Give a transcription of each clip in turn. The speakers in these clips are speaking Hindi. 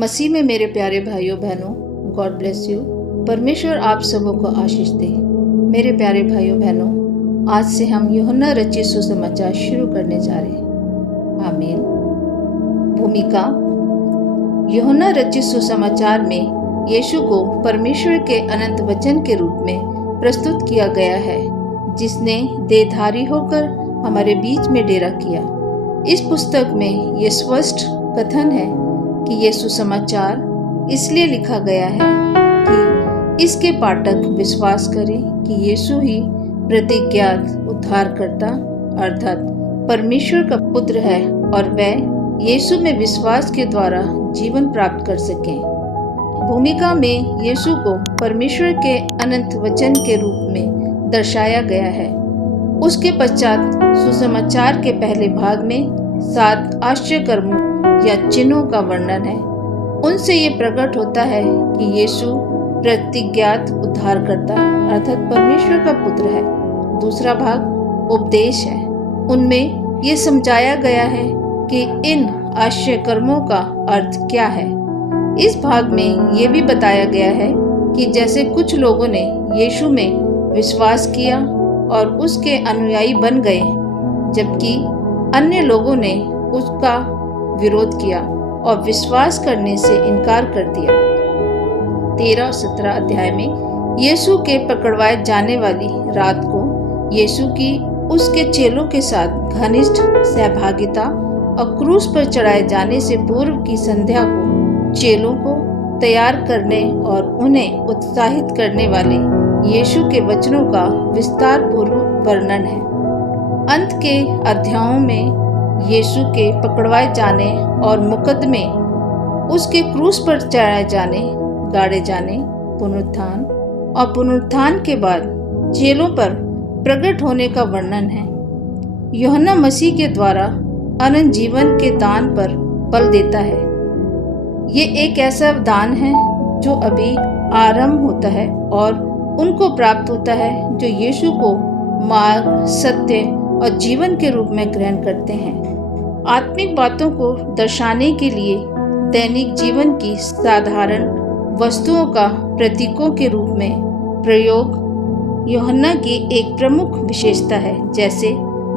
मसीह में मेरे प्यारे भाइयों बहनों, गॉड ब्लेस यू। परमेश्वर आप सबों को आशीष दे। मेरे प्यारे भाइयों बहनों, आज से हम यूहन्ना रचित सुसमाचार शुरू करने जा रहे हैं। आमीन। भूमिका। यूहन्ना रचित सुसमाचार में यीशु को परमेश्वर के अनंत वचन के रूप में प्रस्तुत किया गया है, जिसने देहधारी होकर हमारे बीच में डेरा किया। इस पुस्तक में ये स्पष्ट कथन है कि ये सुसमाचार इसलिए लिखा गया है कि इसके पाठक विश्वास करें कि यीशु ही प्रतिज्ञात उद्धारकर्ता अर्थात परमेश्वर का पुत्र है और वह यीशु में विश्वास के द्वारा जीवन प्राप्त कर सकें। भूमिका में यीशु को परमेश्वर के अनंत वचन के रूप में दर्शाया गया है। उसके पश्चात सुसमाचार के पहले भाग में 7 आश्चर्य कर्मों या चिन्हों का वर्णन है। उनसे ये प्रकट होता है कि यीशु प्रतिज्ञात उद्धारकर्ता अर्थात परमेश्वर का पुत्र है। दूसरा भाग उपदेश है। उनमें ये समझाया गया है कि इन आश्चर्य कर्मों का अर्थ क्या है। इस भाग में ये भी बताया गया है कि जैसे कुछ लोगों ने यीशु में विश्वास किया और उसके अनुयायी बन गए, जबकि अन्य लोगों ने उसका विरोध किया और विश्वास करने से इनकार कर दिया। 13 और 17 अध्याय में यीशु के पकड़वाए जाने वाली रात को यीशु की उसके चेलों के साथ घनिष्ठ सहभागिता और क्रूस पर चढ़ाए जाने से पूर्व की संध्या को चेलों को तैयार करने और उन्हें उत्साहित करने वाले यीशु के वचनों का विस्तार पूर्वक वर्णन है। अंत के अध्यायों में यीशु के पकड़वाए जाने और मुकदमे, उसके क्रूस पर चढ़ाए जाने, गाड़े जाने, पुनरुत्थान और पुनरुत्थान के बाद चेलों पर प्रकट होने का वर्णन है। यूहन्ना मसीह के द्वारा अनंत जीवन के दान पर बल देता है। ये एक ऐसा दान है जो अभी आरंभ होता है और उनको प्राप्त होता है जो यीशु को मार्ग, सत्य और जीवन के रूप में ग्रहण करते हैं। आत्मिक बातों को दर्शाने के लिए दैनिक जीवन की साधारण वस्तुओं का प्रतीकों के रूप में प्रयोग यूहन्ना की एक प्रमुख विशेषता है, जैसे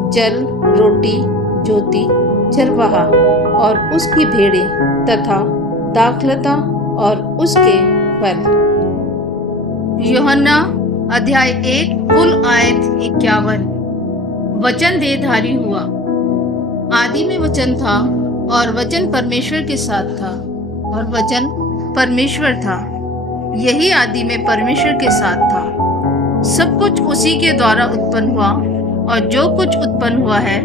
जल, रोटी, ज्योति, चरवाहा और उसकी भेड़ें तथा दाखलता और उसके फल। यूहन्ना अध्याय 1 कुल आयत 51। वचन देहधारी हुआ। आदि में वचन था और वचन परमेश्वर के साथ था और वचन परमेश्वर था। यही आदि में परमेश्वर के साथ था। सब कुछ उसी के द्वारा उत्पन्न हुआ और जो कुछ उत्पन्न हुआ है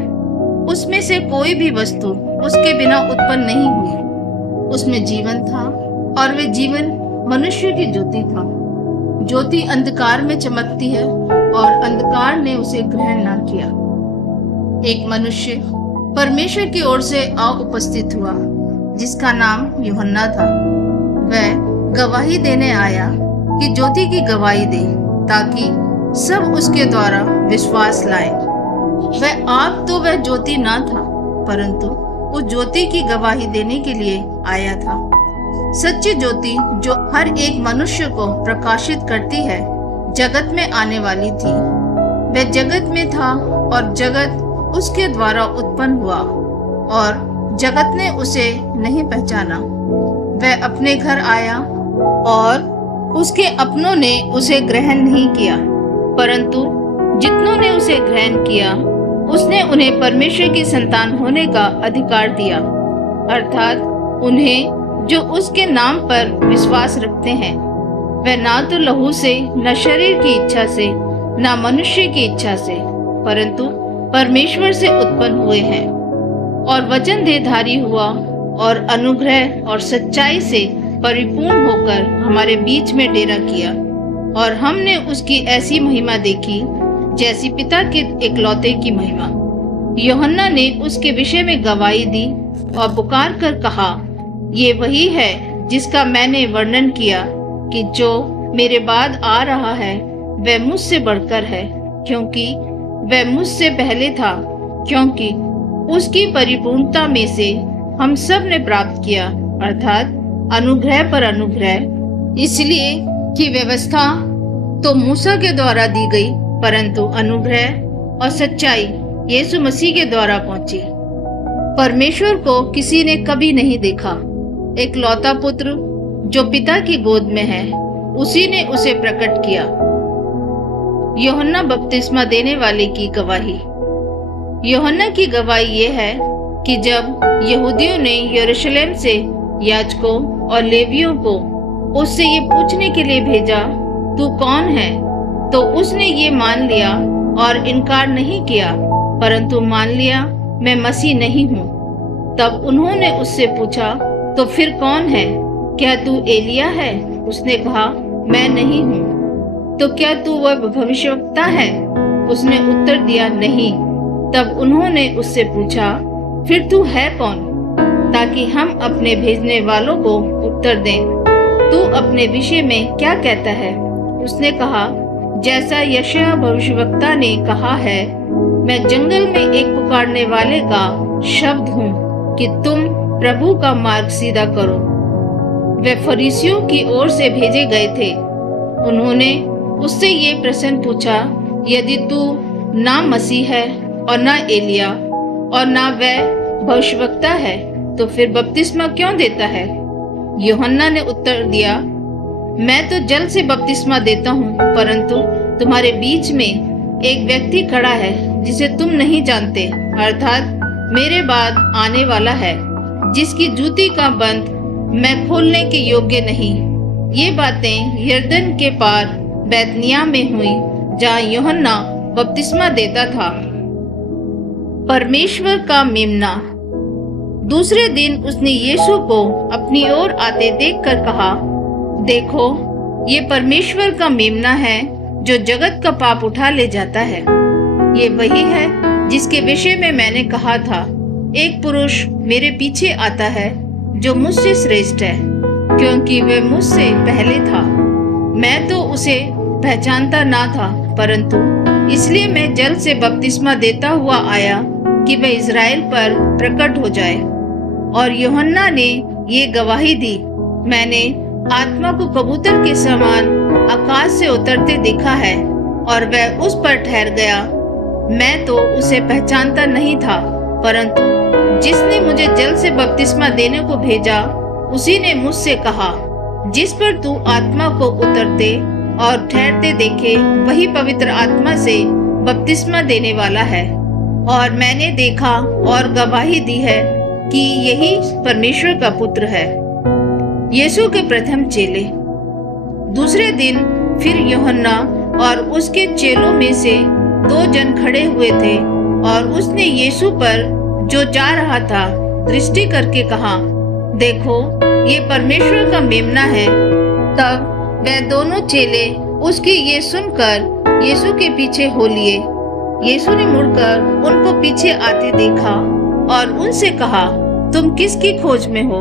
उसमें से कोई भी वस्तु उसके बिना उत्पन्न नहीं हुई। उसमें जीवन था और वे जीवन मनुष्य की ज्योति था। ज्योति अंधकार में चमकती है और अंधकार ने उसे ग्रहण न किया। एक मनुष्य परमेश्वर की ओर से आ उपस्थित हुआ, जिसका नाम यूहन्ना था। वह गवाही देने आया कि ज्योति की गवाही दे, ताकि सब उसके द्वारा विश्वास लाए। वह ज्योति न था, परंतु उस ज्योति की गवाही देने के लिए आया था। सच्ची ज्योति जो हर एक मनुष्य को प्रकाशित करती है, जगत में आने वाली थी। वह जगत में था और जगत उसके द्वारा उत्पन्न हुआ और जगत ने उसे नहीं पहचाना। वह अपने घर आया और उसके अपनों ने उसे ग्रहण नहीं किया, परंतु जितनों ने उसे ग्रहण किया उसने उन्हें परमेश्वर की संतान होने का अधिकार दिया, अर्थात उन्हें जो उसके नाम पर विश्वास रखते हैं। वह ना तो लहू से, न शरीर की इच्छा से, न मनुष्य की इच्छा से, परंतु परमेश्वर से उत्पन्न हुए हैं। और वचन देहधारी हुआ और अनुग्रह और सच्चाई से परिपूर्ण होकर हमारे बीच में डेरा किया, और हमने उसकी ऐसी महिमा देखी जैसी पिता के एकलौते की महिमा। यूहन्ना ने उसके विषय में गवाही दी और पुकार कर कहा, ये वही है जिसका मैंने वर्णन किया कि जो मेरे बाद आ रहा है वह मुझसे बढ़कर है, क्योंकि वह मुझसे पहले था, क्योंकि उसकी परिपूर्णता में से हम सब ने प्राप्त किया, अर्थात अनुग्रह पर अनुग्रह, इसलिए कि व्यवस्था तो मूसा के द्वारा दी गई, परंतु अनुग्रह और सच्चाई यीशु मसीह के द्वारा पहुंची। परमेश्वर को किसी ने कभी नहीं देखा। एक लौता पुत्र जो पिता की गोद में है, उसी ने उसे प्रकट किया। यूहन्ना बपतिस्मा देने वाले की गवाही। यूहन्ना की गवाही ये है कि जब यहूदियों ने यरूशलेम से याजकों और लेवियों को उससे ये पूछने के लिए भेजा, तू कौन है, तो उसने ये मान लिया और इनकार नहीं किया, परंतु मान लिया मैं मसीह नहीं हूँ। तब उन्होंने उससे पूछा, तो फिर कौन है? क्या तू एलिया है? उसने कहा, मैं नहीं हूँ। तो क्या तू वह भविष्यवक्ता है? उसने उत्तर दिया, नहीं। तब उन्होंने उससे पूछा, फिर तू है कौन, ताकि हम अपने भेजने वालों को उत्तर दें। तू अपने विषय में क्या कहता है? उसने कहा, जैसा यशायाह भविष्यवक्ता ने कहा है, मैं जंगल में एक पुकारने वाले का शब्द हूँ कि तुम प्रभु का मार्ग सीधा करो। वे फरीसियों की ओर से भेजे गए थे। उन्होंने उससे ये प्रश्न पूछा, यदि तू ना मसीह है और ना एलिया और ना वह भविष्यवक्ता है, तो फिर बपतिस्मा क्यों देता है? यूहन्ना ने उत्तर दिया, मैं तो जल से बपतिस्मा देता हूँ, परंतु तुम्हारे बीच में एक व्यक्ति खड़ा है जिसे तुम नहीं जानते, अर्थात मेरे बाद आने वाला है, जिसकी जूती का बंद मैं खोलने के योग्य नहीं। ये बातें यरदन के पार बैतनिय्याह में हुई, जहाँ यूहन्ना बपतिस्मा देता था। परमेश्वर का मेमना। दूसरे दिन उसने यीशु को अपनी ओर आते देखकर कहा, देखो, ये परमेश्वर का मेमना है जो जगत का पाप उठा ले जाता है। ये वही है जिसके विषय में मैंने कहा था, एक पुरुष मेरे पीछे आता है जो मुझसे श्रेष्ठ है, क्योंकि वह मुझसे पहले था। मैं तो उसे पहचानता ना था, परंतु इसलिए मैं जल से बपतिस्मा देता हुआ आया कि वह इज़राइल पर प्रकट हो जाए। और यूहन्ना ने ये गवाही दी, मैंने आत्मा को कबूतर के समान आकाश से उतरते देखा है, और वह उस पर ठहर गया। मैं तो उसे पहचानता नहीं था, परंतु जिसने मुझे जल से बपतिस्मा देने को भेजा, उसी ने मुझसे कहा, जिस पर तू आत्मा को उतरते और ठहरते देखे, वही पवित्र आत्मा से बपतिस्मा देने वाला है। और मैंने देखा और गवाही दी है कि यही परमेश्वर का पुत्र है। यीशु के प्रथम चेले। दूसरे दिन फिर यूहन्ना और उसके चेलों में से 2 जन खड़े हुए थे, और उसने यीशु पर जो जा रहा था दृष्टि करके कहा, देखो, ये परमेश्वर का मेमना है। तब वे दोनों चेले उसकी ये सुनकर यीशु के पीछे हो लिए। यीशु ने मुड़कर उनको पीछे आते देखा और उनसे कहा, तुम किसकी खोज में हो?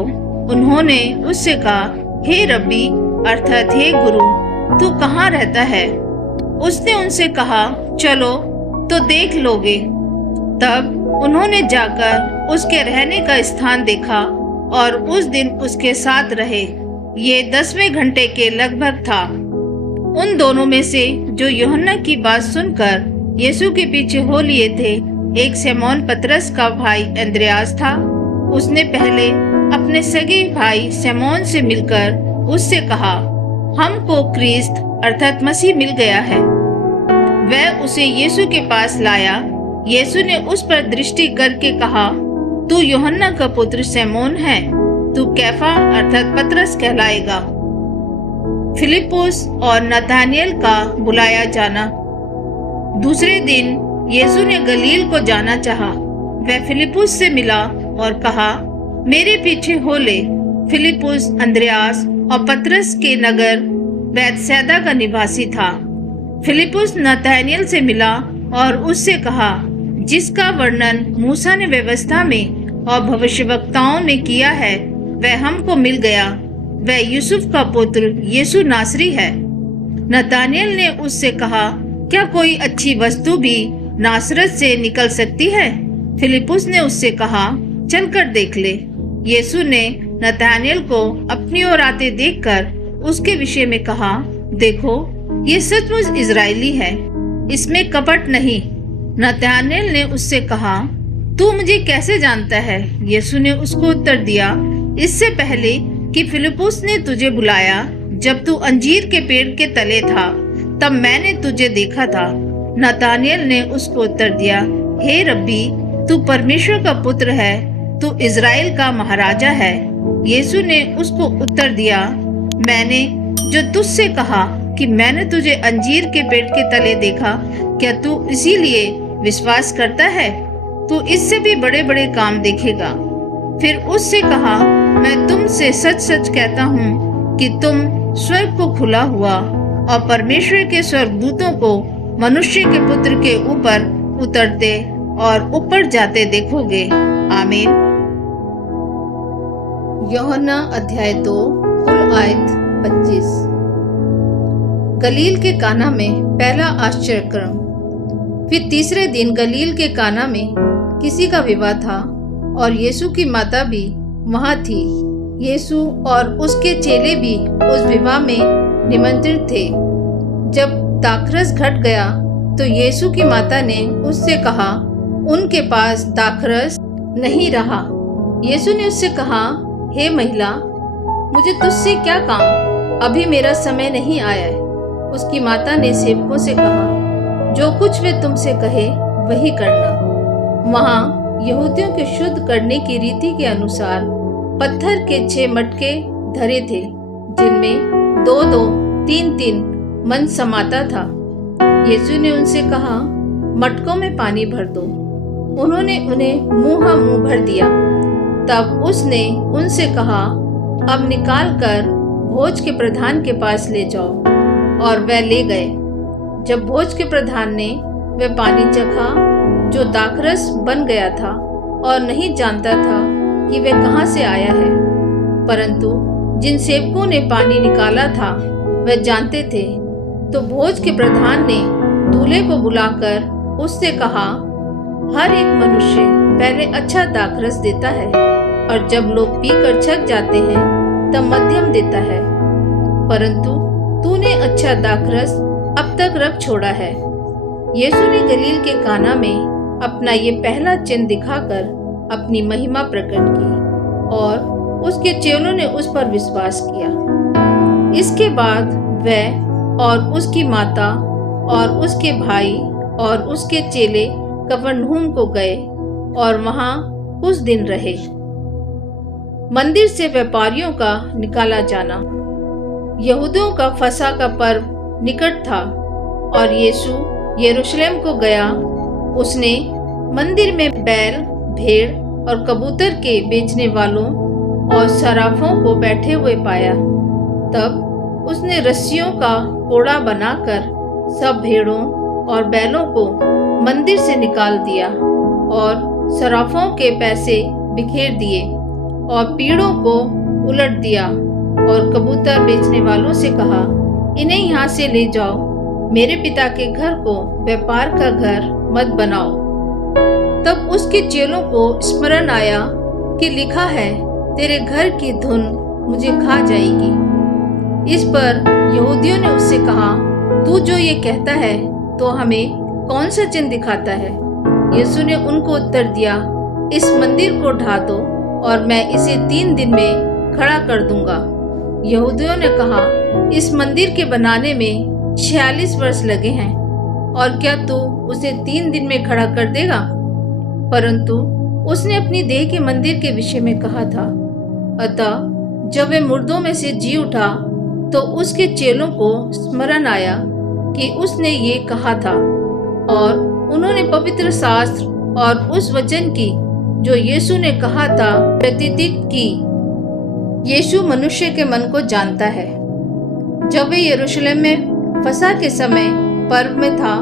उन्होंने उससे कहा, हे रब्बी, अर्थात हे गुरु, तू कहाँ रहता है? उसने उनसे कहा, चलो तो देख लोगे। तब उन्होंने जाकर उसके रहने का स्थान देखा और उस दिन उसके साथ रहे। ये 10वें घंटे के लगभग था। उन दोनों में से जो यूहन्ना की बात सुनकर यीशु के पीछे हो लिए थे, एक सिमोन पतरस का भाई अंद्रयास था। उसने पहले अपने सगे भाई सिमोन से मिलकर उससे कहा, हमको क्रिस्त अर्थात मसीह मिल गया है। वह उसे यीशु के पास लाया। यीशु ने उस पर दृष्टि करके कहा, तू यूहन्ना का पुत्र सिमोन है, तू कैफा अर्थात पतरस कहलाएगा। फिलिप्पुस और नतानिएल का बुलाया जाना। दूसरे दिन यीशु ने गलील को जाना चाहा। वह फिलिप्पुस से मिला और कहा, मेरे पीछे हो ले। फिलिप्पुस अंद्रयास और पतरस के नगर बैतसैदा का निवासी था। फिलिप्पुस नतानिएल से मिला और उससे कहा, जिसका वर्णन मूसा ने व्यवस्था में और भविष्यवक्ताओं में किया है, वह हमको मिल गया। वह यूसुफ का पुत्र यीशु नासरी है। नतानिएल ने उससे कहा, क्या कोई अच्छी वस्तु भी नासरत से निकल सकती है? फिलिप्पुस ने उससे कहा, चलकर देख ले। यीशु ने नतनाएल को अपनी ओर आते देखकर उसके विषय में कहा, देखो, ये सचमुच इजरायली है, इसमें कपट नहीं। नतनाएल ने उससे कहा, तू मुझे कैसे जानता है? यीशु ने उसको उत्तर दिया, इससे पहले कि फिलिप्पुस ने तुझे बुलाया, जब तू अंजीर के पेड़ के तले था, तब मैंने तुझे देखा था। नतनाएल ने उसको उत्तर दिया, हे रब्बी, तू परमेश्वर का पुत्र है, तू इजराइल का महाराजा है। यीशु ने उसको उत्तर दिया, मैंने जो तुझसे कहा कि मैंने तुझे अंजीर के पेड़ के तले देखा, क्या तू इसीलिए विश्वास करता है? तू इससे भी बड़े बड़े काम देखेगा। फिर उससे कहा, मैं तुमसे सच सच कहता हूँ कि तुम स्वर्ग को खुला हुआ और परमेश्वर के स्वर्गदूतों को मनुष्य के पुत्र के ऊपर उतरते और ऊपर जाते देखोगे। आमीन। यूहन्ना अध्याय 2 कुल आयत 25। गलील के काना में पहला आश्चर्यक्रम। फिर तीसरे दिन गलील के काना में किसी का विवाह था और यीशु की माता भी वहां थी। यीशु और उसके चेले भी उस विवाह में निमंत्रित थे। जब दाखरस घट गया तो यीशु की माता ने उससे कहा, उनके पास दाखरस नहीं रहा। यीशु ने उससे कहा, हे महिला, मुझे तुझसे क्या काम? अभी मेरा समय नहीं आया है। उसकी माता ने सेवकों से कहा, जो कुछ वे तुमसे कहे वही करना। वहाँ यहूदियों के शुद्ध करने की रीति के अनुसार पत्थर के 6 मटके धरे थे, जिनमें 2-2, 3-3 मन समाता था। यीशु ने उनसे कहा, मटकों में पानी भर दो। उन्होंने उन्हें मुंह भर दिया। तब उसने उनसे कहा, अब निकाल कर भोज के प्रधान के पास ले जाओ। और वह ले गए। जब भोज के प्रधान ने वह पानी चखा जो दाखरस बन गया था और नहीं जानता था कि वह कहाँ से आया है, परंतु जिन सेवकों ने पानी निकाला था वह जानते थे, तो भोज के प्रधान ने दूल्हे को बुलाकर उससे कहा, हर एक मनुष्य पहले अच्छा दाखरस देता है और जब लोग पीकर छक जाते हैं तब मध्यम देता है, परंतु तूने अच्छा दाखरस अब तक रख छोड़ा है। यीशु ने गलील के काना में अपना ये पहला चिन्ह दिखाकर अपनी महिमा प्रकट की और उसके चेलों ने उस पर विश्वास किया। इसके बाद वह और उसकी माता और उसके भाई और उसके चेले कफरनहूम को गए और वहां कुछ दिन रहे। मंदिर से व्यापारियों का निकाला जाना। यहूदियों का फसह का पर्व निकट था और यीशु यरूशलेम को गया। उसने मंदिर में बैल, भेड़ और कबूतर के बेचने वालों और सराफों को बैठे हुए पाया। तब उसने रस्सियों का कोड़ा बनाकर सब भेड़ों और बैलों को मंदिर से निकाल दिया और सराफों के पैसे बिखेर दिए और पीड़ों को उलट दिया और कबूतर बेचने वालों से कहा, इन्हें यहाँ से ले जाओ, मेरे पिता के घर को व्यापार का घर मत बनाओ। तब उसके चेलों को स्मरण आया कि लिखा है, तेरे घर की धुन मुझे खा जाएगी। इस पर यहूदियों ने उससे कहा, तू जो ये कहता है तो हमें कौन सा चिन्ह दिखाता है? यीशु ने उनको उत्तर दिया, इस मंदिर को ढा दो और मैं इसे 3 दिन में खड़ा कर दूंगा। यहूदियों ने कहा, इस मंदिर के बनाने में 46 वर्ष लगे हैं और क्या तू उसे 3 दिन में खड़ा कर देगा? परंतु उसने अपनी देह के मंदिर के विषय में कहा था। अतः जब वह मुर्दों में से जी उठा तो उसके चेलों को स्मरण आया कि उसने ये कहा था और उन्होंने पवित्र शास्त्र और उस वचन की जो यीशु ने कहा था प्रतिदिन की। यीशु मनुष्य के मन को जानता है। जब वे यरूशलेम में फसह के समय पर्व में था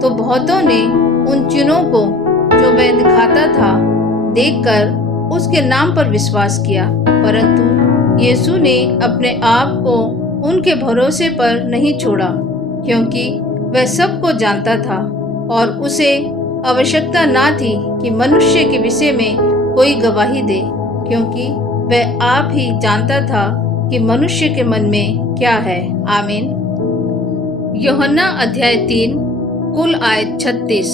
तो बहुतों ने उन चिन्हों को जो वह दिखाता था देखकर उसके नाम पर विश्वास किया, परंतु यीशु ने अपने आप को उनके भरोसे पर नहीं छोड़ा, क्योंकि वह सबको जानता था और उसे आवश्यकता ना थी कि मनुष्य के विषय में कोई गवाही दे, क्योंकि वह आप ही जानता था कि मनुष्य के मन में क्या है। आमीन। यूहन्ना अध्याय 3 कुल आयत 36।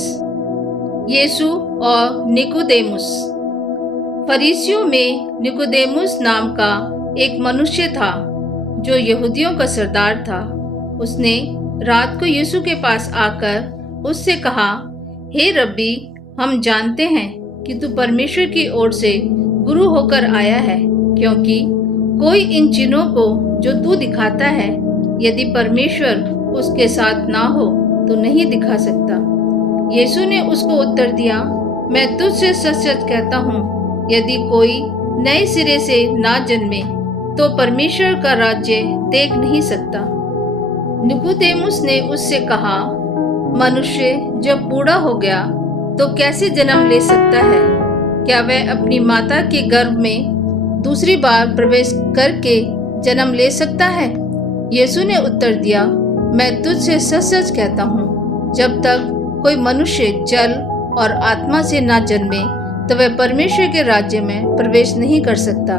यीशु और निकोदेमुस। फरीसियों में निकोदेमुस नाम का एक मनुष्य था जो यहूदियों का सरदार था। उसने रात को यीशु के पास आकर उससे कहा, हे रब्बी, हम जानते हैं कि तू परमेश्वर की ओर से गुरु होकर आया है, क्योंकि कोई इन चिन्हों को जो तू दिखाता है, यदि परमेश्वर उसके साथ ना हो तो नहीं दिखा सकता। यीशु ने उसको उत्तर दिया, मैं तुझसे सच सच कहता हूँ, यदि कोई नए सिरे से ना जन्मे तो परमेश्वर का राज्य देख नहीं सकता। निकोदेमुस ने उससे कहा, मनुष्य जब बूढ़ा हो गया तो कैसे जन्म ले सकता है? क्या वह अपनी माता के गर्भ में दूसरी बार प्रवेश करके जन्म ले सकता है? यीशु ने उत्तर दिया, मैं तुझसे सच सच कहता हूँ, जब तक कोई मनुष्य जल और आत्मा से ना जन्मे तो वह परमेश्वर के राज्य में प्रवेश नहीं कर सकता।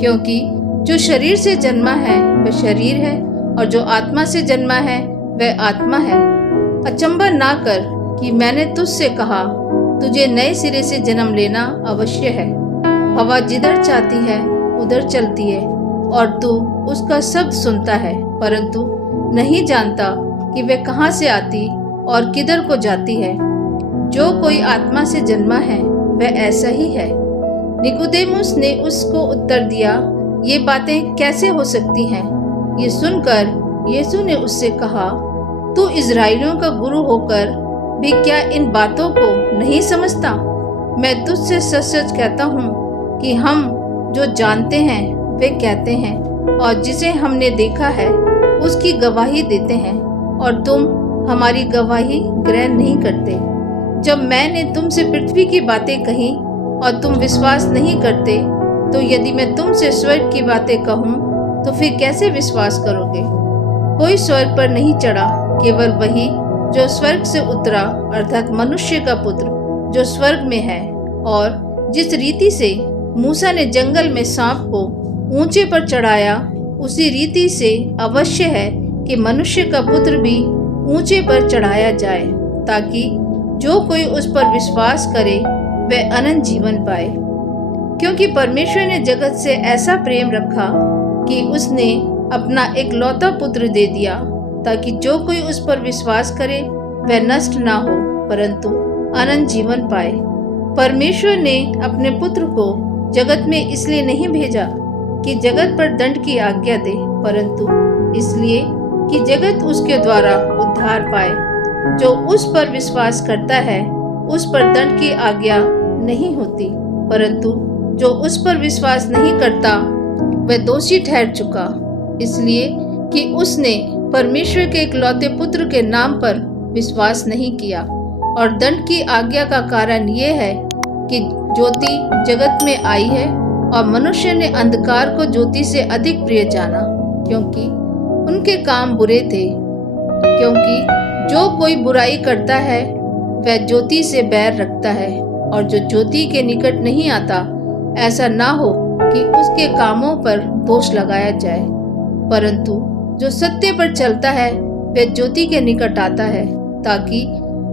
क्योंकि जो शरीर से जन्मा है वह शरीर है, और जो आत्मा से जन्मा है वह आत्मा है। अचंभा ना कर कि मैंने तुझसे कहा, तुझे नए सिरे से जन्म लेना अवश्य है। हवा जिधर चाहती है उधर चलती है, और तू उसका शब्द सुनता है, परंतु नहीं जानता कि वह कहाँ से आती और किधर को जाती है। जो कोई आत्मा से जन्मा है वह ऐसा ही है। निकोदेमुस ने उसको उत्तर दिया, ये बातें कैसे हो सकती हैं? ये सुनकर यीशु ने उससे कहा, तू इजराइलियों का गुरु होकर भी क्या इन बातों को नहीं समझता? मैं तुझसे सच सच कहता हूँ कि हम जो जानते हैं वे कहते हैं, और जिसे हमने देखा है उसकी गवाही देते हैं, और तुम हमारी गवाही ग्रहण नहीं करते। जब मैंने तुमसे पृथ्वी की बातें कही और तुम विश्वास नहीं करते, तो यदि मैं तुमसे स्वर्ग की बातें कहूँ तो फिर कैसे विश्वास करोगे? कोई स्वर्ग पर नहीं चढ़ा, केवल वही जो स्वर्ग से उतरा, अर्थात मनुष्य का पुत्र जो स्वर्ग में है। और जिस रीति से मूसा ने जंगल में सांप को ऊंचे पर चढ़ाया, उसी रीति से अवश्य है कि मनुष्य का पुत्र भी ऊंचे पर चढ़ाया जाए, ताकि जो कोई उस पर विश्वास करे वह अनंत जीवन पाए। क्योंकि परमेश्वर ने जगत से ऐसा प्रेम रखा कि उसने अपना एक लौता पुत्र दे दिया, ताकि जो कोई उस पर विश्वास करे वह नष्ट ना हो, परंतु अनंत जीवन पाए। परमेश्वर ने अपने पुत्र को जगत में इसलिए नहीं भेजा कि जगत पर दंड की आज्ञा दे, परंतु इसलिए कि जगत उसके द्वारा उद्धार पाए। जो उस पर विश्वास करता है उस पर दंड की आज्ञा नहीं होती, परंतु जो उस पर विश्वास नहीं करता वह दोषी ठहर चुका, इसलिए कि उसने परमेश्वर के इकलौते पुत्र के नाम पर विश्वास नहीं किया। और दंड की आज्ञा का कारण ये है कि ज्योति जगत में आई है, और मनुष्य ने अंधकार को ज्योति से अधिक प्रिय जाना, क्योंकि उनके काम बुरे थे। क्योंकि जो कोई बुराई करता है वह ज्योति से बैर रखता है, और जो ज्योति के निकट नहीं आता, ऐसा ना हो कि उसके कामों पर दोष लगाया जाए। परंतु जो सत्य पर चलता है वह ज्योति के निकट आता है, ताकि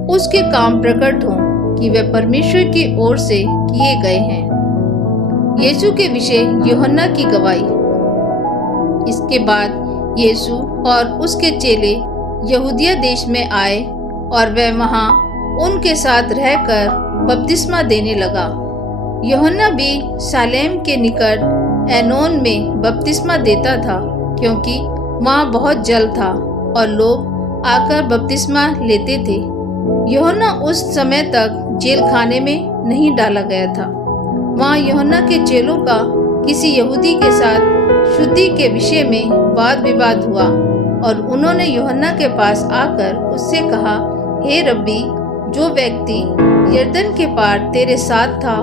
उसके काम प्रकट हों कि वह परमेश्वर की ओर से किए गए हैं। यीशु के विषय यूहन्ना की गवाही। इसके बाद यीशु और उसके चेले यहूदिया देश में आए, और वह वहां उनके साथ रहकर बपतिस्मा देने लगा। यूहन्ना भी सालेम के निकट एनोन में बपतिस्मा देता था, क्योंकि वहां बहुत जल था और लोग आकर बपतिस्मा लेते थे। यूहन्ना उस समय तक जेल खाने में नहीं डाला गया था। वहां यूहन्ना के चेलों का किसी यहूदी के साथ शुद्धि के विषय में वाद विवाद हुआ, और उन्होंने यूहन्ना के पास आकर उससे कहा, हे रब्बी, जो व्यक्ति यरदन के पार तेरे साथ था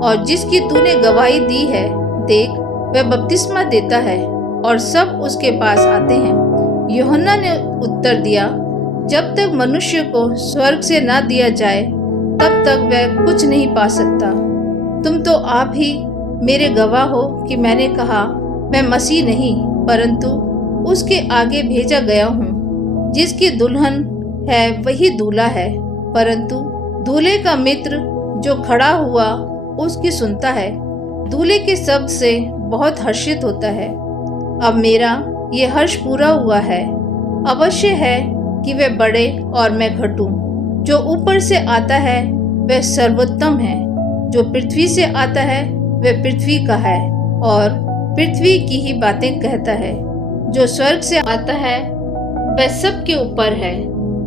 और जिसकी तूने गवाही दी है, देख वह बपतिस्मा देता है और सब उसके पास आते हैं। यूहन्ना ने उत्तर दिया, जब तक मनुष्य को स्वर्ग से ना दिया जाए तब तक वह कुछ नहीं पा सकता। तुम तो आप ही मेरे गवाह हो कि मैंने कहा, मैं मसीह नहीं परंतु उसके आगे भेजा गया हूँ। जिसकी दुल्हन है वही दूल्हा है, परंतु दूल्हे का मित्र जो खड़ा हुआ उसकी सुनता है, दूल्हे के शब्द से बहुत हर्षित होता है। अब मेरा ये हर्ष पूरा हुआ है। अवश्य है कि वह बढ़े और मैं घटूं। जो ऊपर से आता है वह सर्वोत्तम है, जो पृथ्वी से आता है वह पृथ्वी का है और पृथ्वी की ही बातें कहता है। जो स्वर्ग से आता है वह सब के ऊपर है।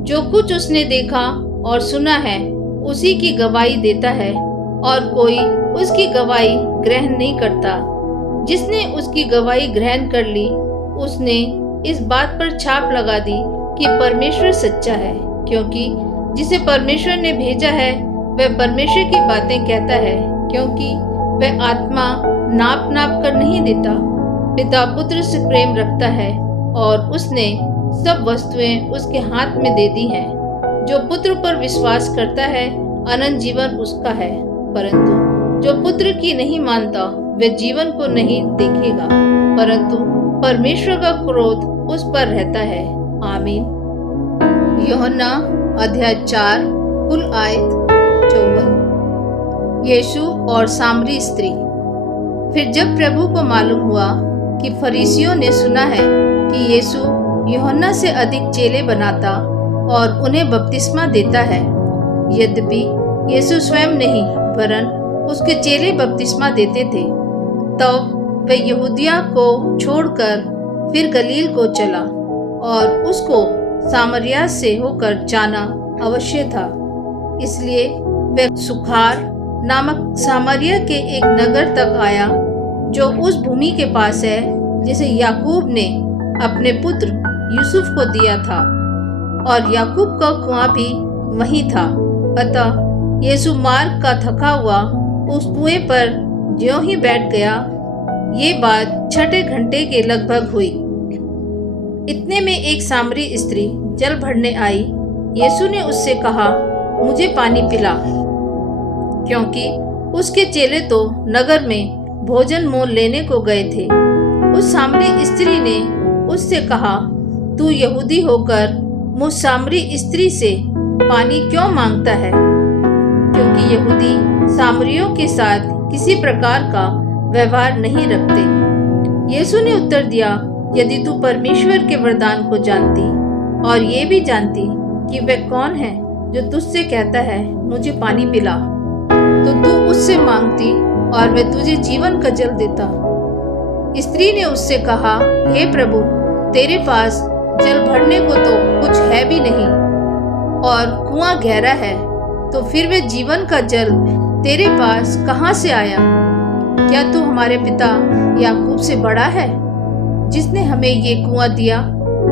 जो कुछ उसने देखा और सुना है उसी की गवाही देता है और कोई उसकी गवाही ग्रहण नहीं करता। जिसने उसकी गवाही ग्रहण कर ली उसने इस बात पर छाप लगा दी कि परमेश्वर सच्चा है, क्योंकि जिसे परमेश्वर ने भेजा है वह परमेश्वर की बातें कहता है, क्योंकि वह आत्मा नाप नाप कर नहीं देता। पिता पुत्र से प्रेम रखता है और उसने सब वस्तुएं उसके हाथ में दे दी हैं। जो पुत्र पर विश्वास करता है अनंत जीवन उसका है, परंतु जो पुत्र की नहीं मानता वह जीवन को नहीं देखेगा, परंतु परमेश्वर का क्रोध उस पर रहता है। आमीन। यूहन्ना अध्याय 4 कुल आयत 54। यीशु और सामरी स्त्री। फिर जब प्रभु को मालूम हुआ कि फरीसियों ने सुना है कि यीशु यूहन्ना से अधिक चेले बनाता और उन्हें बपतिस्मा देता है, यद्यपि यीशु स्वयं नहीं वरन उसके चेले बपतिस्मा देते थे, तब वह यहूदिया को छोड़कर फिर गलील को चला और उसको सामरिया से होकर जाना अवश्य था। इसलिए वह सुखार नामक सामरिया के एक नगर तक आया जो उस भूमि के पास है जिसे याकूब ने अपने पुत्र यूसुफ को दिया था, और याकूब का कुआं भी वहीं था। अतः यीशु मार्ग का थका हुआ उस कुएं पर ज्यों ही बैठ गया। ये बात छठे घंटे के लगभग हुई। इतने में एक सामरी स्त्री जल भरने आई। यीशु ने उससे कहा, मुझे पानी पिला, क्योंकि उसके चेले तो नगर में भोजन मोल लेने को गए थे। उस सामरी स्त्री ने उससे कहा, तू यहूदी होकर मुझ सामरी स्त्री से पानी क्यों मांगता है? क्योंकि यहूदी सामरियों के साथ किसी प्रकार का व्यवहार नहीं रखते। यीशु ने उत्तर दिया, यदि तू परमेश्वर के वरदान को जानती और ये भी जानती कि वह कौन है जो तुझसे कहता है मुझे पानी पिला, तो तू उससे मांगती और वह तुझे जीवन का जल देता। स्त्री ने उससे कहा, हे प्रभु, तेरे पास जल भरने को तो कुछ है भी नहीं और कुआं गहरा है, तो फिर वह जीवन का जल तेरे पास कहाँ से आया? क्या तू हमारे पिता याकूब से बड़ा है, जिसने हमें ये कुआं दिया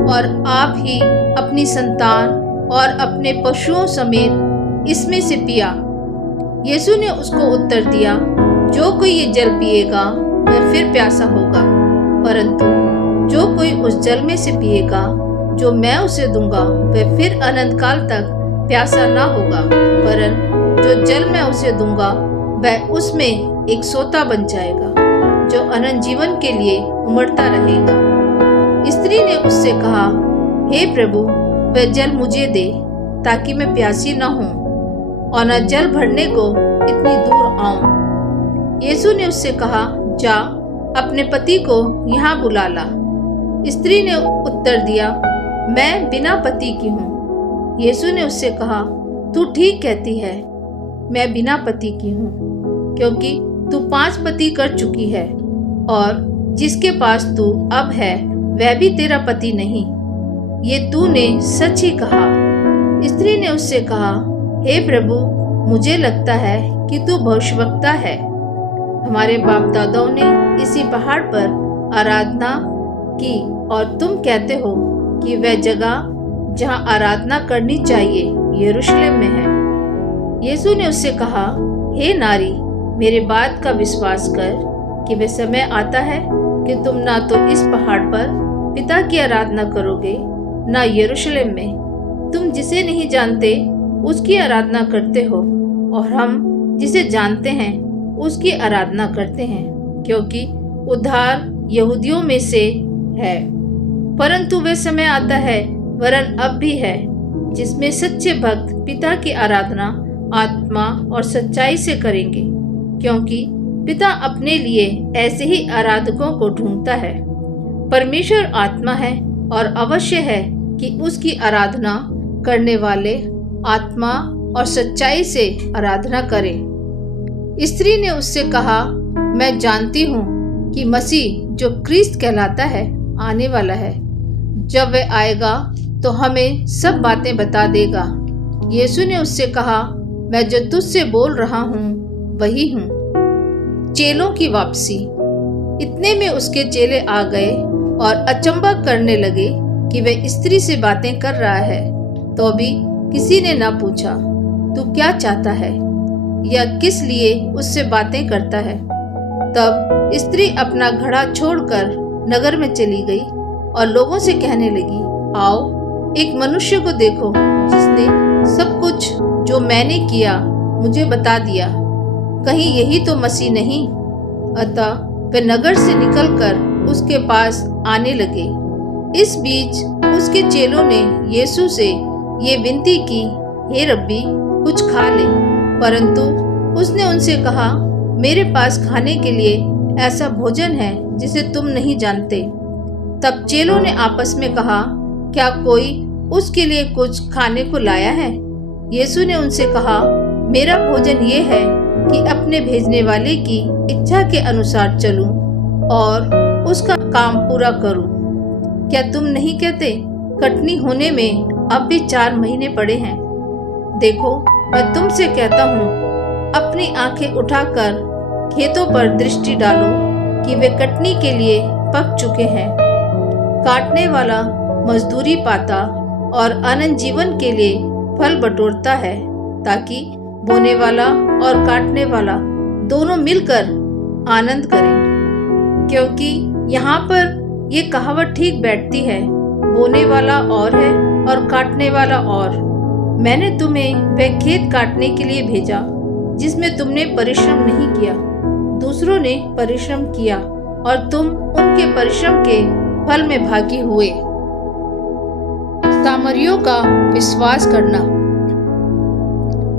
और आप ही अपनी संतान और अपने पशुओं समेत इसमें से पिया? यीशु ने उसको उत्तर दिया, जो कोई ये जल पिएगा वह फिर प्यासा होगा, परंतु जो कोई उस जल में से पिएगा जो मैं उसे दूंगा वह फिर अनंत काल तक प्यासा ना होगा, वरन जो जल मैं उसे दूंगा वह उसमें एक सोता बन जाएगा जो अनंत जीवन के लिए उमड़ता रहेगा। स्त्री ने उससे कहा, हे प्रभु, वह जल मुझे दे ताकि मैं प्यासी न हूँ और न जल भरने को इतनी दूर आऊं। यीशु ने उससे कहा, जा अपने पति को यहाँ बुला ला। स्त्री ने उत्तर दिया, मैं बिना पति की हूँ। यीशु ने उससे कहा, तू ठीक कहती है, मैं बिना पति की हूँ, क्योंकि तू 5 पति कर चुकी है और जिसके पास तू अब है वह भी तेरा पति नहीं। ये तूने सच ही कहा। स्त्री ने उससे कहा, हे प्रभु, मुझे लगता है कि तू भविष्यवक्ता है। हमारे बाप दादाओं ने इसी पहाड़ पर आराधना की और तुम कहते हो कि वह जगह जहाँ आराधना करनी चाहिए यरूशलेम में है। यीशु ने उससे कहा, हे नारी, मेरे बात का विश्वास कर कि वह समय आता है कि तुम ना तो इस पहाड़ पर पिता की आराधना करोगे ना यरूशलेम में। तुम जिसे नहीं जानते उसकी आराधना करते हो और हम जिसे जानते हैं उसकी आराधना करते हैं, क्योंकि उद्धार यहूदियों में से है। परंतु वे समय आता है, वरन अब भी है, जिसमें सच्चे भक्त पिता की आराधना आत्मा और सच्चाई से करेंगे, क्योंकि पिता अपने लिए ऐसे ही आराधकों को ढूंढता है। परमेश्वर आत्मा है और अवश्य है कि उसकी आराधना करने वाले आत्मा और सच्चाई से आराधना करें। स्त्री ने उससे कहा, मैं जानती हूँ कि मसीह जो क्रिस्त कहलाता है आने वाला है। जब वह आएगा तो हमें सब बातें बता देगा। यीशु ने उससे कहा, मैं जो तुझसे बोल रहा हूँ वही हूँ। चेलों की वापसी। इतने में उसके चेले आ गए और अचंभा करने लगे कि वह स्त्री से बातें कर रहा है। तो भी किसी ने ना पूछा, तू क्या चाहता है या किस लिए उससे बातें करता है। तब स्त्री अपना घड़ा छोड़कर नगर में चली गई और लोगों से कहने लगी, आओ एक मनुष्य को देखो जिसने सब कुछ जो मैंने किया मुझे बता दिया। कहीं यही तो मसीह नहीं? अतः वे नगर से निकलकर उसके पास आने लगे। इस बीच उसके चेलों ने यीशु से ये विनती की, हे रब्बी, कुछ खा ले। परंतु उसने उनसे कहा, मेरे पास खाने के लिए ऐसा भोजन है जिसे तुम नहीं जानते। तब चेलों ने आपस में कहा, क्या कोई उसके लिए कुछ खाने को लाया है? यीशु ने उनसे कहा, मेरा भोजन ये है कि अपने भेजने वाले की इच्छा के अनुसार चलूं और उसका काम पूरा करूं। क्या तुम नहीं कहते, कटनी होने में अब भी 4 महीने पड़े हैं? देखो, मैं तुमसे कहता हूँ, अपनी आंखें उठाकर खेतों पर दृष्टि डालो कि वे कटनी के लिए पक चुके हैं। काटने वाला मजदूरी पाता और अनंत जीवन के लिए फल बटोरता है, ताकि बोने वाला और काटने वाला दोनों मिलकर आनंद करें। क्योंकि यहाँ पर ये कहावत ठीक बैठती है, बोने वाला और है और काटने वाला और। मैंने तुम्हें वह खेत काटने के लिए भेजा जिसमें तुमने परिश्रम नहीं किया, दूसरों ने परिश्रम किया और तुम उनके परिश्रम के फल में भागी हुए। सामरियों का विश्वास करना।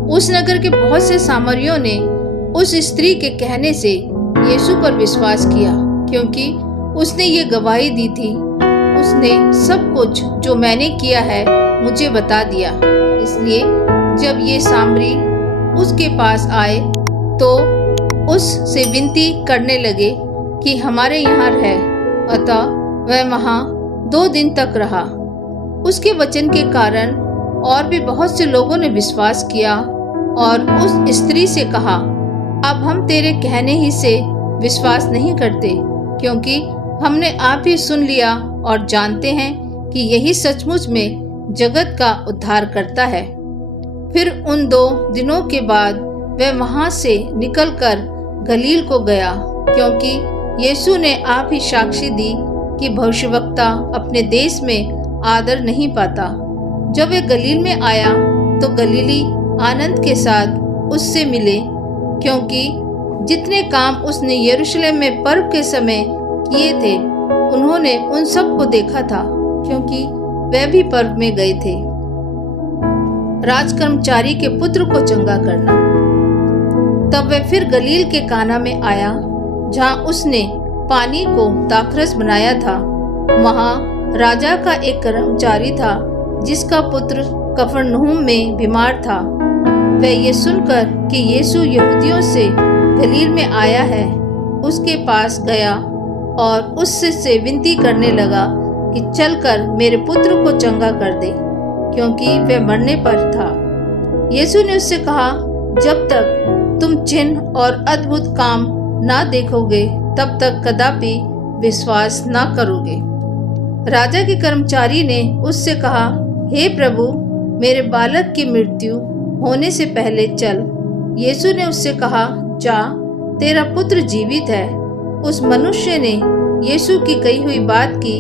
उस नगर के बहुत से सामरियों ने उस स्त्री के कहने से यीशु पर विश्वास किया, क्योंकि उसने ये गवाही दी थी, उसने सब कुछ जो मैंने किया है मुझे बता दिया। इसलिए जब ये सामरी उसके पास आए तो उससे विनती करने लगे कि हमारे यहाँ रह। अतः वह वहाँ 2 दिन तक रहा। उसके वचन के कारण और भी बहुत से लोगों ने विश्वास किया और उस स्त्री से कहा, अब हम तेरे कहने ही से विश्वास नहीं करते, क्योंकि हमने आप ही सुन लिया और जानते हैं कि यही सचमुच में जगत का उद्धार करता है। फिर उन 2 दिनों के बाद वह वहां से निकलकर गलील को गया, क्योंकि यीशु ने आप ही साक्षी दी कि भविष्यवक्ता अपने देश में आदर नहीं पाता। जब वह गलील में आया तो गलीली आनंद के साथ उससे मिले, क्योंकि जितने काम उसने यरूशलेम में पर्व के समय किए थे उन्होंने उन सब को देखा था, क्योंकि वह भी पर्व में गए थे। राजकर्मचारी के पुत्र को चंगा करना। तब वह फिर गलील के काना में आया, जहाँ उसने पानी को दाखरस बनाया था। वहाँ राजा का एक कर्मचारी था जिसका पुत्र कफरनहूम में बीमार था। वह ये सुनकर कि यीशु यहूदियों से गलील में आया है, उसके पास गया और उससे विनती करने लगा कि चलकर मेरे पुत्र को चंगा कर दे, क्योंकि वह मरने पर था। यीशु ने उससे कहा, जब तक तुम चिन्ह और अद्भुत काम ना देखोगे तब तक कदापि विश्वास ना करोगे। राजा के कर्मचारी ने उससे कहा, हे प्रभु, मेरे बालक की मृत्यु होने से पहले चल। यीशु ने उससे कहा, जा, तेरा पुत्र जीवित है। उस मनुष्य ने यीशु की कही हुई बात की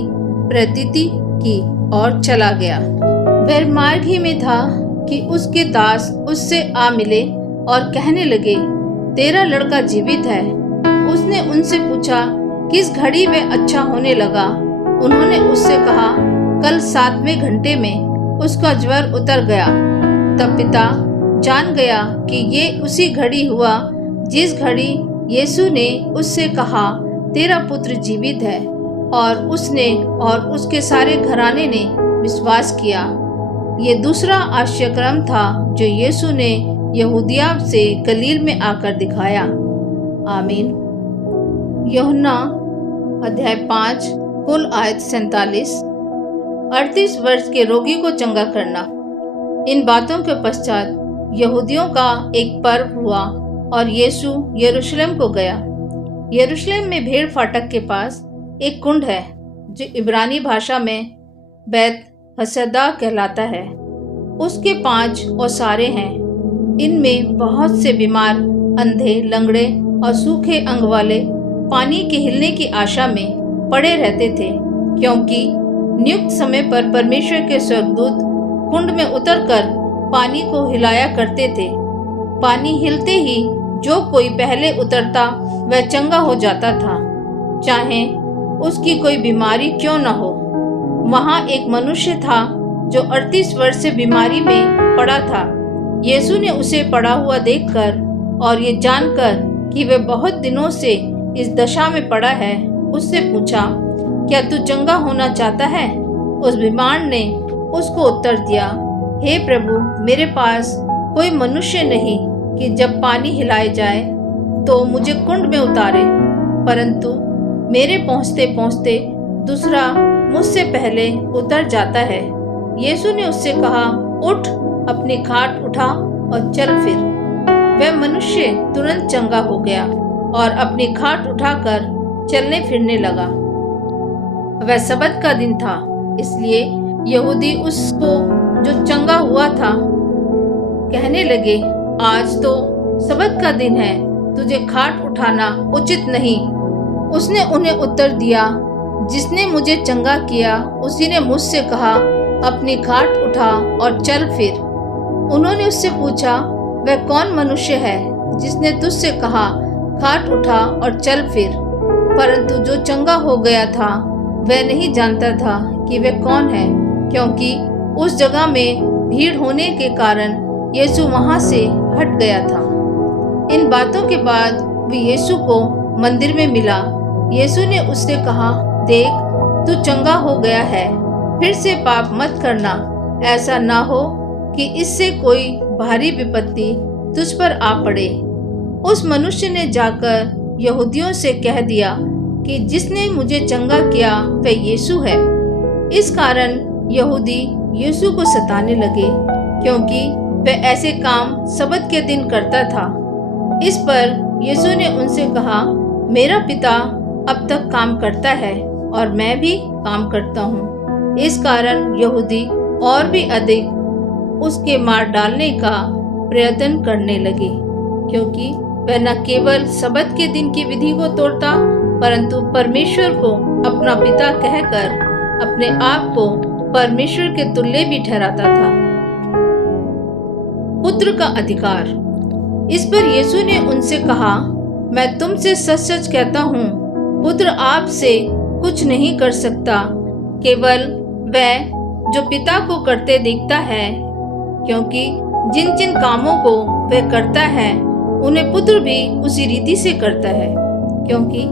प्रतीति की और चला गया। वह मार्ग ही में था कि उसके दास उससे आ मिले और कहने लगे, तेरा लड़का जीवित है। उसने उनसे पूछा, किस घड़ी वह अच्छा होने लगा? उन्होंने उससे कहा, कल 7वें घंटे में उसका ज्वर उतर गया। तब पिता जान गया कि ये उसी घड़ी हुआ जिस घड़ी यीशु ने उससे कहा, तेरा पुत्र जीवित है। और उसने और उसके सारे घराने ने विश्वास किया। ये दूसरा आश्चर्यक्रम था जो यीशु ने यहूदिया से गलील में आकर दिखाया। आमीन। यूहन्ना अध्याय 5 कुल आयत 47। 38 वर्ष के रोगी को चंगा करना। इन बातों के पश्चात यहूदियों का एक पर्व हुआ और यीशु यरूशलेम को गया। यरूशलेम में भेड़ फाटक के पास एक कुंड है जो इब्रानी भाषा में बैत हसदा कहलाता है। उसके 5 ओसारे हैं। इनमें बहुत से बीमार, अंधे, लंगड़े और सूखे अंग वाले पानी के हिलने की आशा में पड़े रहते थे, क्योंकि नियुक्त समय पर परमेश्वर के स्वर्गदूत कुंड में उतरकर पानी को हिलाया करते थे। पानी हिलते ही जो कोई पहले उतरता वह चंगा हो जाता था, चाहे उसकी कोई बीमारी क्यों न हो। वहां एक मनुष्य था जो 38 वर्ष से बीमारी में पड़ा था। यीशु ने उसे पड़ा हुआ देखकर और ये जानकर कि वह बहुत दिनों से इस दशा में पड़ा है, उससे पूछा, क्या तू चंगा होना चाहता है? उस बीमार ने उसको उत्तर दिया, हे प्रभु, मेरे पास कोई मनुष्य नहीं कि जब पानी हिलाए जाए तो मुझे कुंड में उतारे, परंतु मेरे पहुंचते पहुंचते दूसरा मुझसे पहले उतर जाता है। यीशु ने उससे कहा, उठ, अपनी खाट उठा और चल फिर। वह मनुष्य तुरंत चंगा हो गया और अपनी खाट उठाकर चलने फिरने लगा। वह सबत का दिन था, इसलिए यहूदी उसको जो चंगा हुआ था कहने लगे, आज तो सबत का दिन है, तुझे खाट उठाना उचित नहीं। उसने उन्हें उत्तर दिया, जिसने मुझे चंगा किया उसी ने मुझसे कहा, अपनी खाट उठा और चल फिर। उन्होंने उससे पूछा, वह कौन मनुष्य है जिसने तुझसे कहा, खाट उठा और चल फिर? परंतु जो चंगा हो गया था वह नहीं जानता था कि वह कौन है, क्योंकि उस जगह में भीड़ होने के कारण यीशु वहां से हट गया था। इन बातों के बाद वह यीशु को मंदिर में मिला। यीशु ने उससे कहा, देख, तू चंगा हो गया है, फिर से पाप मत करना, ऐसा ना हो कि इससे कोई भारी विपत्ति तुझ पर आ पड़े। उस मनुष्य ने जाकर यहूदियों से कह दिया कि जिसने मुझे चंगा किया वह यीशु है। इस कारण यहूदी यीशु को सताने लगे, क्योंकि वह ऐसे काम सबत के दिन करता था। इस पर यीशु ने उनसे कहा, मेरा पिता अब तक काम करता है और मैं भी काम करता हूँ। इस कारण यहूदी और भी अधिक उसके मार डालने का प्रयत्न करने लगे, क्योंकि वह न केवल सबत के दिन की विधि को तोड़ता, परंतु परमेश्वर को अपना पिता कहकर अपने आप को परमेश्वर के तुल्य भी ठहराता था। पुत्र का अधिकार। इस पर यीशु ने उनसे कहा, मैं तुमसे सच सच कहता हूँ, पुत्र आपसे कुछ नहीं कर सकता, केवल वह जो पिता को करते देखता है, क्योंकि जिन जिन कामों को वह करता है उन्हें पुत्र भी उसी रीति से करता है, क्योंकि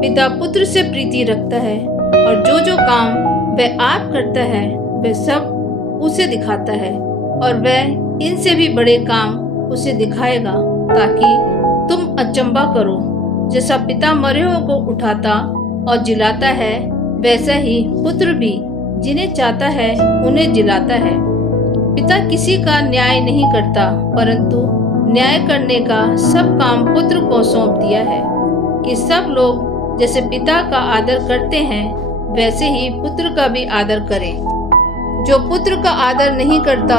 पिता पुत्र से प्रीति रखता है। और जो जो काम वह आप करता है वह सब उसे दिखाता है, और वह इनसे भी बड़े काम उसे दिखाएगा, ताकि तुम अचंभा करो। जैसा पिता मरे हुओं को उठाता और जिलाता है, वैसा ही पुत्र भी जिन्हें चाहता है उन्हें जिलाता है। पिता किसी का न्याय नहीं करता, परंतु न्याय करने का सब काम पुत्र को सौंप दिया है, कि सब लोग जैसे पिता का आदर करते हैं वैसे ही पुत्र का भी आदर करें। जो पुत्र का आदर नहीं करता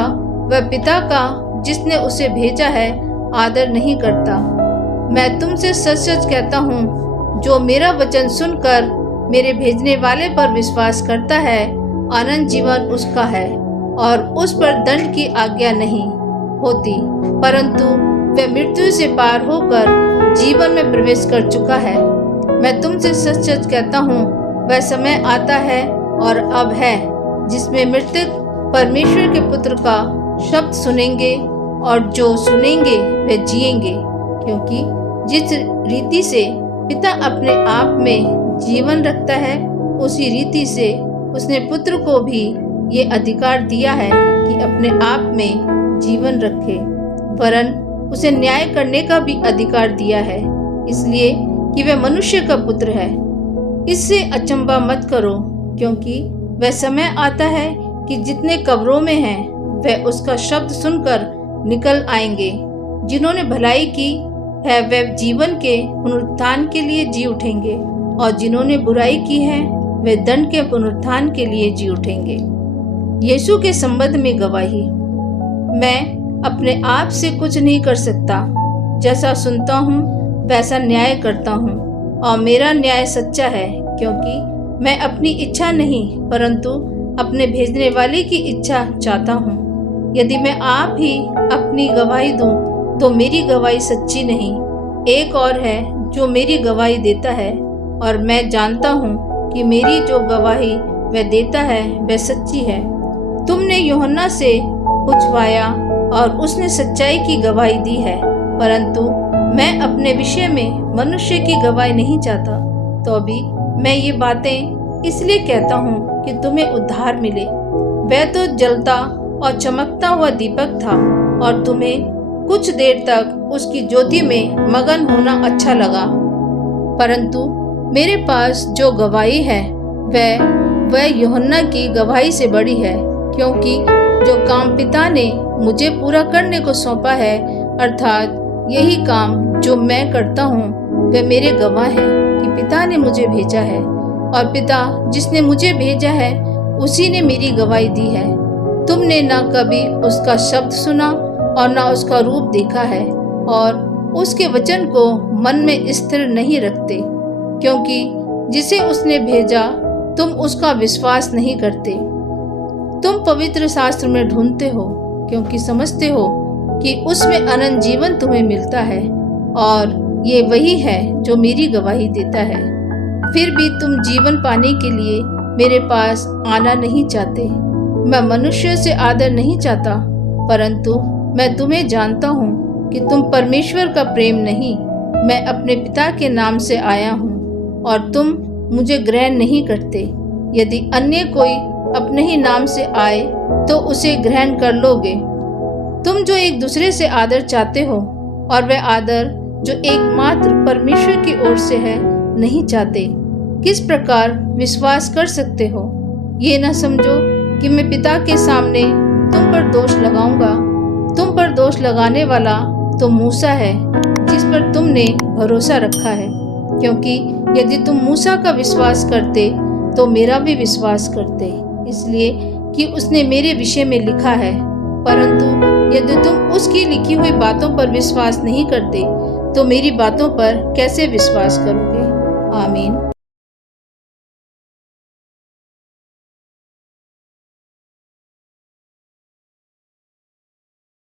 वह पिता का जिसने उसे भेजा है आदर नहीं करता। मैं तुमसे सच सच कहता हूँ, जो मेरा वचन सुनकर मेरे भेजने वाले पर विश्वास करता है, अनंत जीवन उसका है, और उस पर दंड की आज्ञा नहीं होती, परंतु वह मृत्यु से पार होकर जीवन में प्रवेश कर चुका है। मैं तुमसे सच सच कहता हूँ, वह समय आता है और अब है जिसमें मृतक परमेश्वर के पुत्र का शब्द सुनेंगे, और जो सुनेंगे वे जिएंगे, क्योंकि जिस रीति से पिता अपने आप में जीवन रखता है, उसी रीति से उसने पुत्र को भी ये अधिकार दिया है कि अपने आप में जीवन रखे, वरन उसे न्याय करने का भी अधिकार दिया है, इसलिए कि वह मनुष्य का पुत्र है। इससे अचंभा मत करो, क्योंकि वह समय आता है कि जितने कब्रों में हैं वह उसका शब्द सुनकर निकल आएंगे। जिन्होंने भलाई की है वे जीवन के पुनरुत्थान के लिए जी उठेंगे, और जिन्होंने बुराई की है वे दंड के पुनरुत्थान के लिए जी उठेंगे। यीशु के संबंध में गवाही। मैं अपने आप से कुछ नहीं कर सकता, जैसा सुनता हूँ वैसा न्याय करता हूँ, और मेरा न्याय सच्चा है, क्योंकि मैं अपनी इच्छा नहीं परंतु अपने भेजने वाले की इच्छा चाहता हूँ। यदि मैं आप ही अपनी गवाही दूं तो मेरी गवाही सच्ची नहीं। एक और है जो मेरी गवाही देता है, और मैं जानता हूँ कि मेरी जो गवाही वह देता है वह सच्ची है। तुमने यूहन्ना से पूछवाया और उसने सच्चाई की गवाही दी है, परंतु मैं अपने विषय में मनुष्य की गवाही नहीं चाहता। तो भी मैं ये बातें इसलिए कहता हूँ कि तुम्हें उद्धार मिले। वह तो जलता और चमकता हुआ दीपक था, और तुम्हें कुछ देर तक उसकी ज्योति में मगन होना अच्छा लगा, परंतु मेरे पास जो गवाही है वह यूहन्ना की गवाही से बड़ी है, क्योंकि जो काम पिता ने मुझे पूरा करने को सौंपा है, अर्थात यही काम जो मैं करता हूँ, वह मेरे गवाह है कि पिता ने मुझे भेजा है, और पिता जिसने मुझे भेजा है उसी ने मेरी गवाही दी है। तुमने न कभी उसका शब्द सुना और न उसका रूप देखा है, और उसके वचन को मन में स्थिर नहीं रखते, क्योंकि जिसे उसने भेजा तुम उसका विश्वास नहीं करते। तुम पवित्र शास्त्र में ढूंढते हो, क्योंकि समझते हो कि उसमें अनंत जीवन तुम्हें मिलता है, और ये वही है जो मेरी गवाही देता है। फिर भी तुम जीवन पाने के लिए मेरे पास आना नहीं चाहते। मैं मनुष्य से आदर नहीं चाहता, परंतु मैं तुम्हें जानता हूँ कि तुम परमेश्वर का प्रेम नहीं। मैं अपने पिता के नाम से आया हूँ, और तुम मुझे ग्रहण नहीं करते। यदि अन्य कोई अपने ही नाम से आए तो उसे ग्रहण कर लोगे। तुम जो एक दूसरे से आदर चाहते हो, और वह आदर जो एकमात्र परमेश्वर की ओर से है, नहीं चाहते, किस प्रकार विश्वास कर सकते हो? ये न समझो कि मैं पिता के सामने तुम पर दोष लगाऊंगा। तुम पर दोष लगाने वाला तो मूसा है, जिस पर तुमने भरोसा रखा है, क्योंकि यदि तुम मूसा का विश्वास करते तो मेरा भी विश्वास करते, इसलिए कि उसने मेरे विषय में लिखा है। परंतु यदि तुम उसकी लिखी हुई बातों पर विश्वास नहीं करते तो मेरी बातों पर कैसे विश्वास करोगे? आमीन।